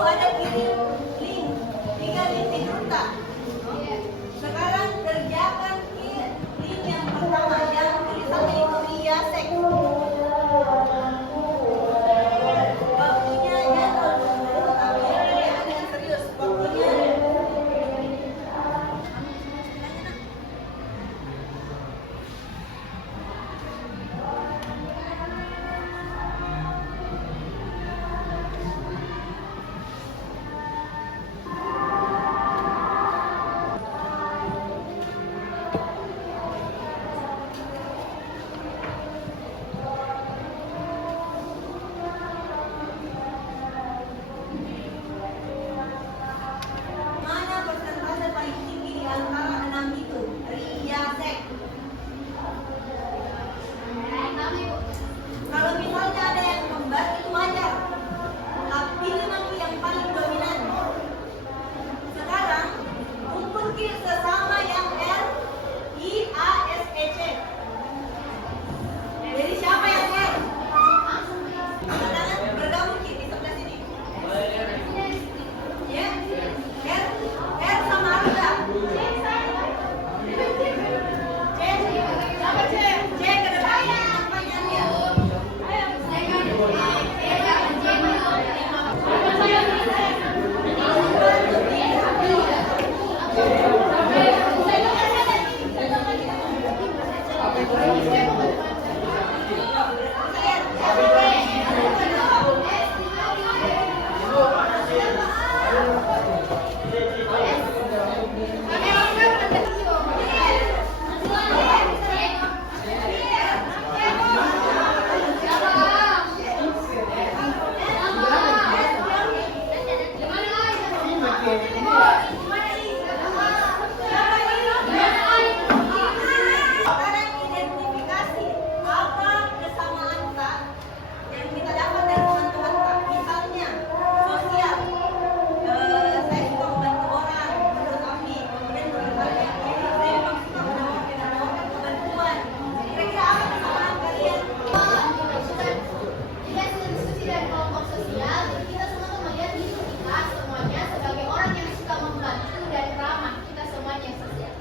ada kirim link, tiga link tidur tak? Sekarang kerjakan link yang pertama yang tulisannya itu Riasek. Waktunya jangan tapi dengan serius. Waktunya mana persentase paling tinggi di antara 6 itu? Riasek. Kalau misalnya ada yang kembar itu wajar. Tapi memang yang paling dominan. Sekarang kumpul sesama yang R I A S E C. Jadi siapa yang R? Tangan bergabung di sebelah sini. Ya, R sama Arda. C ke depannya panjangnya. Sekarang identifikasi apa kesamaan tak yang kita dapat dari teman-teman tak. Misalnya sosial, saya suka membantu orang menurut Afi. Kemudian menurut kalian, saya memang suka menawarkan bantuan. Kira-kira apa kesamaan kalian? Jika diskusi dari kelompok sosial, jadi kita semua tuh melihat diri kita semuanya sebagai orang yang suka membantu dan ramah. Kita semuanya sosial.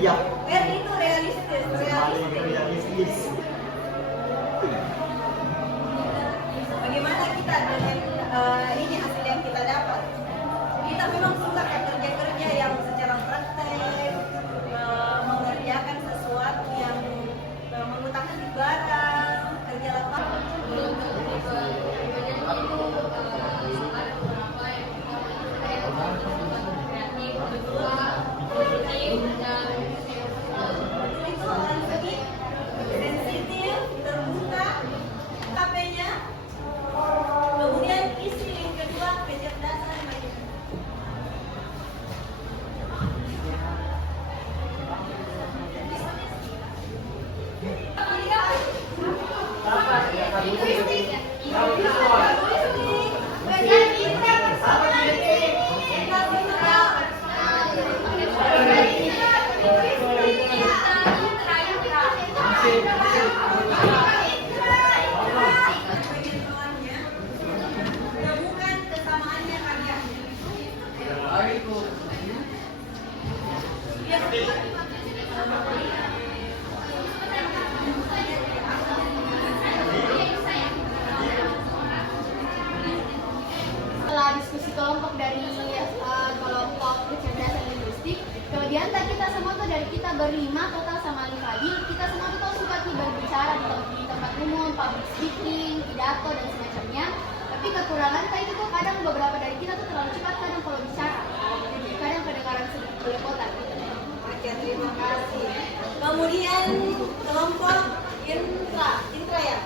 Iya. R itu realistis. Bagaimana kita dengan ini hasil yang kita dapat? Kita memang suka kerja-kerja yang secara praktek, mengerjakan sesuatu yang mengutamakan di barang, kerja lapangan. Itu orang segi sensitif, terbuka, HP-nya, kemudian isi link kedua kecerdasan manusia. Temukan kesamaannya karya. Setelah diskusi kelompok dari kelompok kecerdasan linguistik, kemudian kita semua tuh dari kita berlima total sama Ali tadi, kita semua tuh suka berbicara di tempat umum, public speaking, pidato dan semacamnya. Tapi kekurangan itu tuh kadang beberapa dari kita tuh terlalu cepat kadang kalau bicara, jadi kadang kedengaran sedikit belepotan. Oke, terima kasih. Kemudian kelompok intra ya.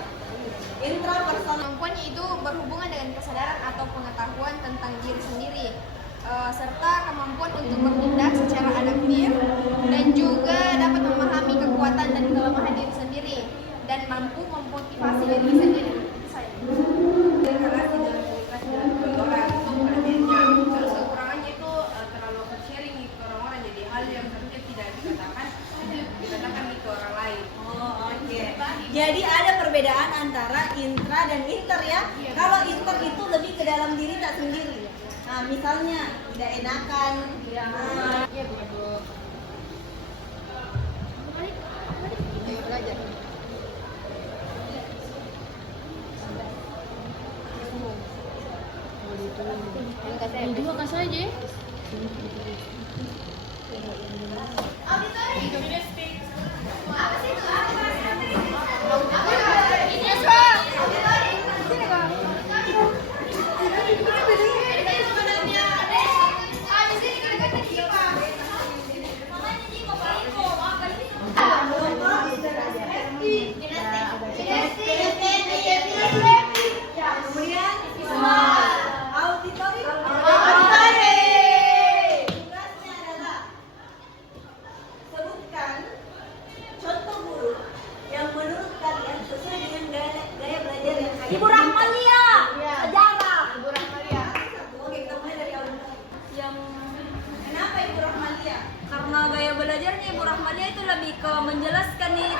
Intrapersonal. Kemampuannya itu berhubungan dengan kesadaran atau pengetahuan tentang diri sendiri, serta kemampuan untuk bertindak secara adaptif dan juga dapat memahami kekuatan dan kelemahan diri sendiri dan mampu memotivasi diri sendiri. Itu saya. Jadi ada perbedaan antara intra dan inter ya. Kalau inter itu lebih ke dalam diri tak sendiri. Nah, misalnya tidak enakan. Nah, Iya begitu. Ayo belajar. Dua kasih aja. kemudian auditorium. Tugasnya adalah sebutkan contoh guru yang menurut kalian sesuai dengan gaya belajar yang ada. Ibu Rahmalia, sejarah. Ibu Rahmalia. Oke, kita mulai dari auditorium. Yang Kenapa Ibu Rahmalia? karena gaya belajarnya Ibu Rahmalia itu lebih ke menjelaskan nih